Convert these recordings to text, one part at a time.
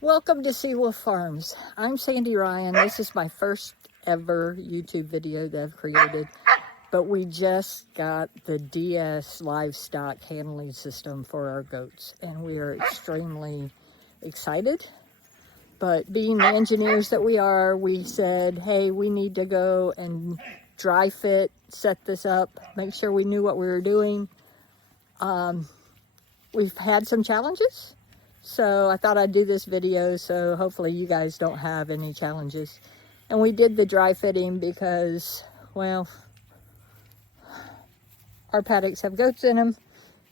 Welcome to SeeWolf Farms. I'm Sandy Ryan. This is my first ever YouTube video that I've created, but we just got the D-S Livestock handling system for our goats, and we are extremely excited. But being the engineers that we are, we said, hey, we need to go and dry fit, set this up, make sure we knew what we were doing. We've had some challenges, so I thought I'd do this video so hopefully you guys don't have any challenges. And we did the dry fitting because, well, our paddocks have goats in them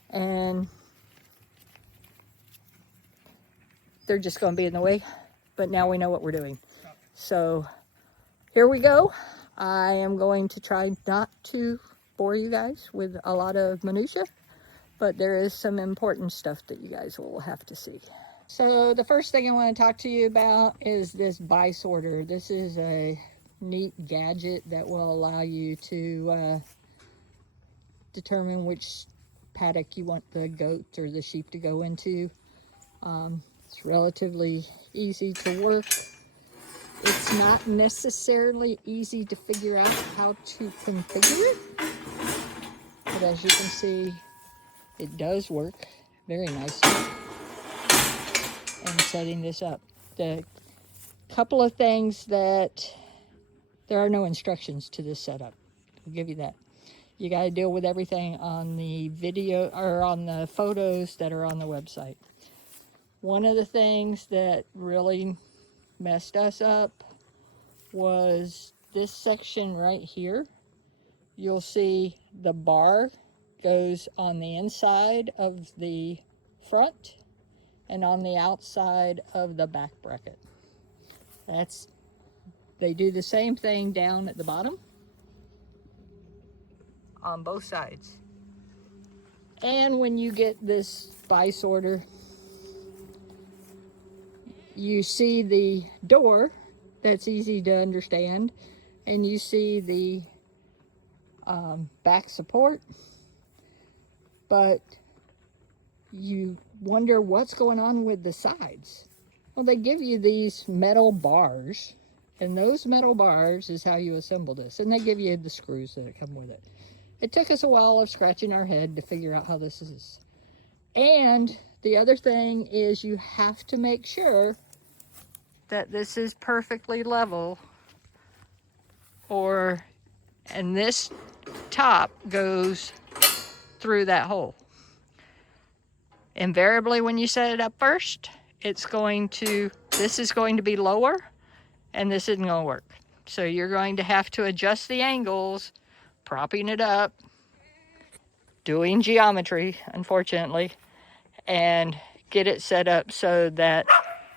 and they're just going to be in the way. But now we know what we're doing. So here we go. I am going to try not to bore you guys with a lot of minutia, but there is some important stuff that you guys will have to see. So the first thing I want to talk to you about is this buy sorter. This is a neat gadget that will allow you to determine which paddock you want the goat or the sheep to go into. It's relatively easy to work. It's not necessarily easy to figure out how to configure it, but as you can see, it does work very nicely. And setting this up, the couple of things that there are no instructions to this setup. I'll give you that. You got to deal with everything on the video or on the photos that are on the website. One of the things that really messed us up was this section right here. You'll see the bar goes on the inside of the front and on the outside of the back bracket. They do the same thing down at the bottom on both sides. And when you get this buy sorter, you see the door, that's easy to understand, and you see the back support, but you wonder what's going on with the sides. Well, they give you these metal bars, and those metal bars is how you assemble this, and they give you the screws that come with it. It took us a while of scratching our head to figure out how this is. And the other thing is you have to make sure that this is perfectly level, and this top goes through that hole. Invariably, when you set it up first, this is going to be lower, and this isn't going to work. So you're going to have to adjust the angles, propping it up, doing geometry, unfortunately, and get it set up so that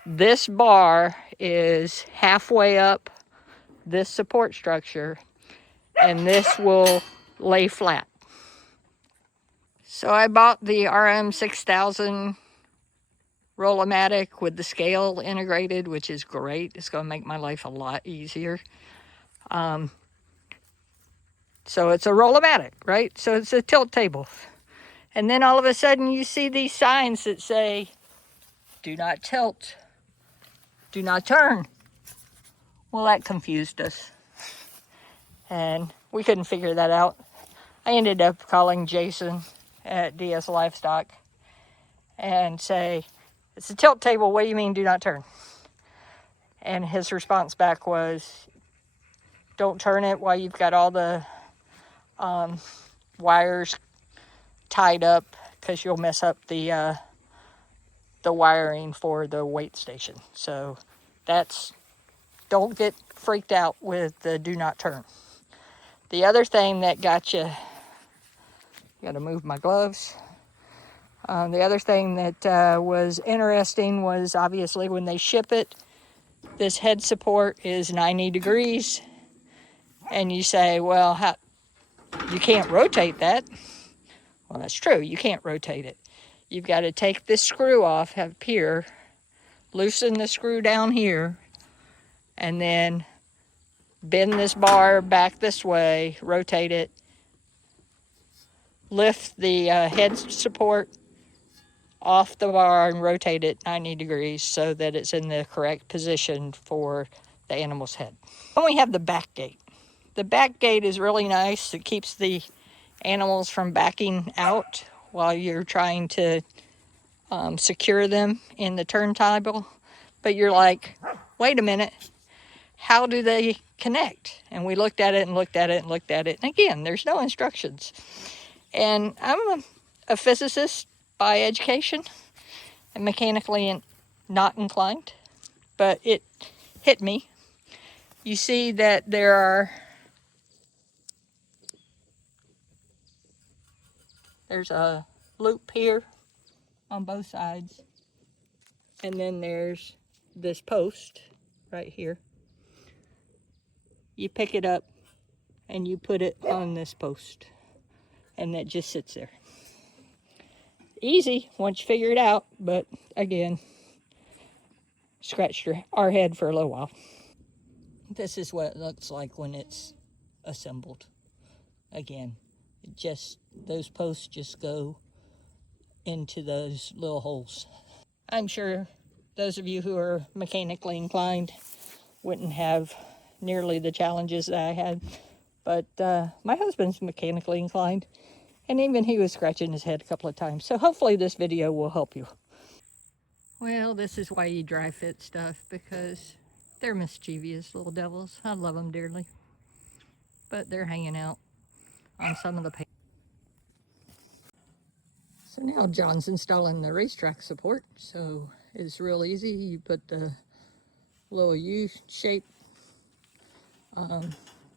this bar is halfway up this support structure, and this will lay flat. So I bought the RM6000 Roll-O-Matic with the scale integrated, which is great. It's going to make my life a lot easier. So it's a Roll-O-Matic, right? So it's a tilt table. And then all of a sudden you see these signs that say, do not tilt, do not turn. Well, that confused us. And we couldn't figure that out. I ended up calling Jason at D-S Livestock and say, it's a tilt table, what do you mean do not turn? And his response back was, don't turn it while you've got all the wires tied up, because you'll mess up the wiring for the weight station. So don't get freaked out with the do not turn. The other thing that got you got to move my gloves. The other thing that was interesting was obviously when they ship it, this head support is 90 degrees. And you say, well, you can't rotate that. Well, that's true. You can't rotate it. You've got to take this screw off up here, loosen the screw down here, and then bend this bar back this way, rotate it, lift the head support off the bar and rotate it 90 degrees so that it's in the correct position for the animal's head. Then we have the back gate. The back gate is really nice. It keeps the animals from backing out while you're trying to secure them in the turntable. But you're like, wait a minute, how do they connect? And we looked at it and looked at it and looked at it. And again, there's no instructions. And I'm a physicist by education and mechanically not inclined, but it hit me. You see that there's a loop here on both sides, and then there's this post right here. You pick it up and you put it on this post, and that just sits there. Easy once you figure it out, but again, scratched our head for a little while. This is what it looks like when it's assembled. Again, those posts just go into those little holes. I'm sure those of you who are mechanically inclined wouldn't have nearly the challenges that I had, but my husband's mechanically inclined, and even he was scratching his head a couple of times. So hopefully this video will help you. Well, this is why you dry fit stuff, because they're mischievous little devils. I love them dearly, but they're hanging out on some of the paper. So now John's installing the racetrack support, so it's real easy. You put the little U-shaped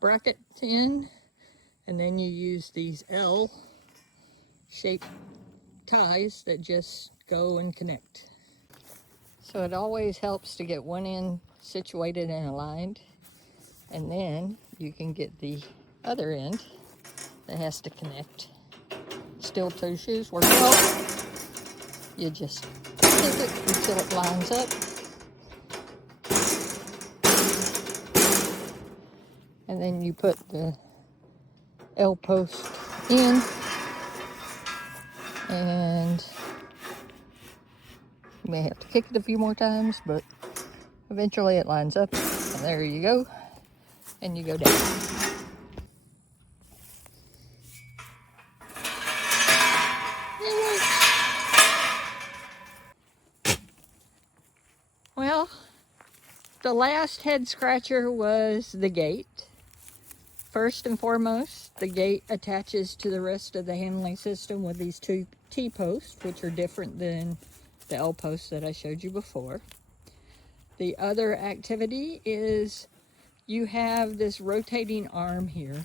bracket in, and then you use these L-shaped ties that just go and connect. So it always helps to get one end situated and aligned, and then you can get the other end that has to connect. Steel toe shoes work well. You just stick it until it lines up. And then you put the L post in, and you may have to kick it a few more times, but eventually it lines up. And there you go. And you go down. Well, the last head scratcher was the gate. First and foremost, the gate attaches to the rest of the handling system with these two T-posts, which are different than the L-posts that I showed you before. The other activity is you have this rotating arm here,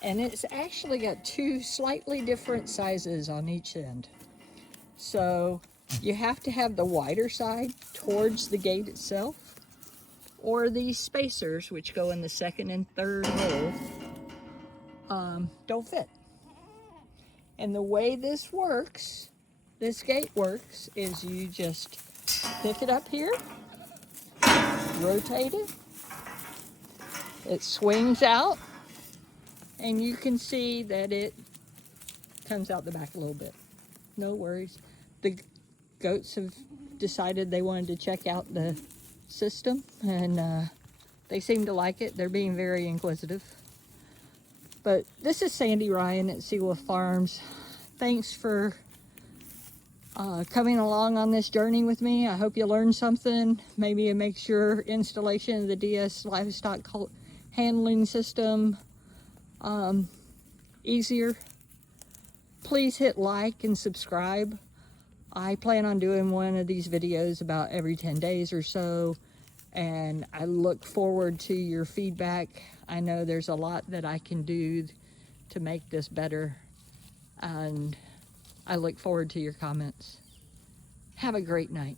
and it's actually got two slightly different sizes on each end. So you have to have the wider side towards the gate itself, or these spacers, which go in the second and third hole, don't fit. And the way this works, this gate works, is you just pick it up here, rotate it, it swings out, and you can see that it comes out the back a little bit. No worries. The goats have decided they wanted to check out the system, and they seem to like it. They're being very inquisitive. But this is Sandy Ryan at SeeWolf Farms. Thanks for coming along on this journey with me. I hope you learned something. Maybe it makes your installation of the D-S Livestock handling system easier. Please hit like and subscribe. I plan on doing one of these videos about every 10 days or so, and I look forward to your feedback. I know there's a lot that I can do to make this better, and I look forward to your comments. Have a great night.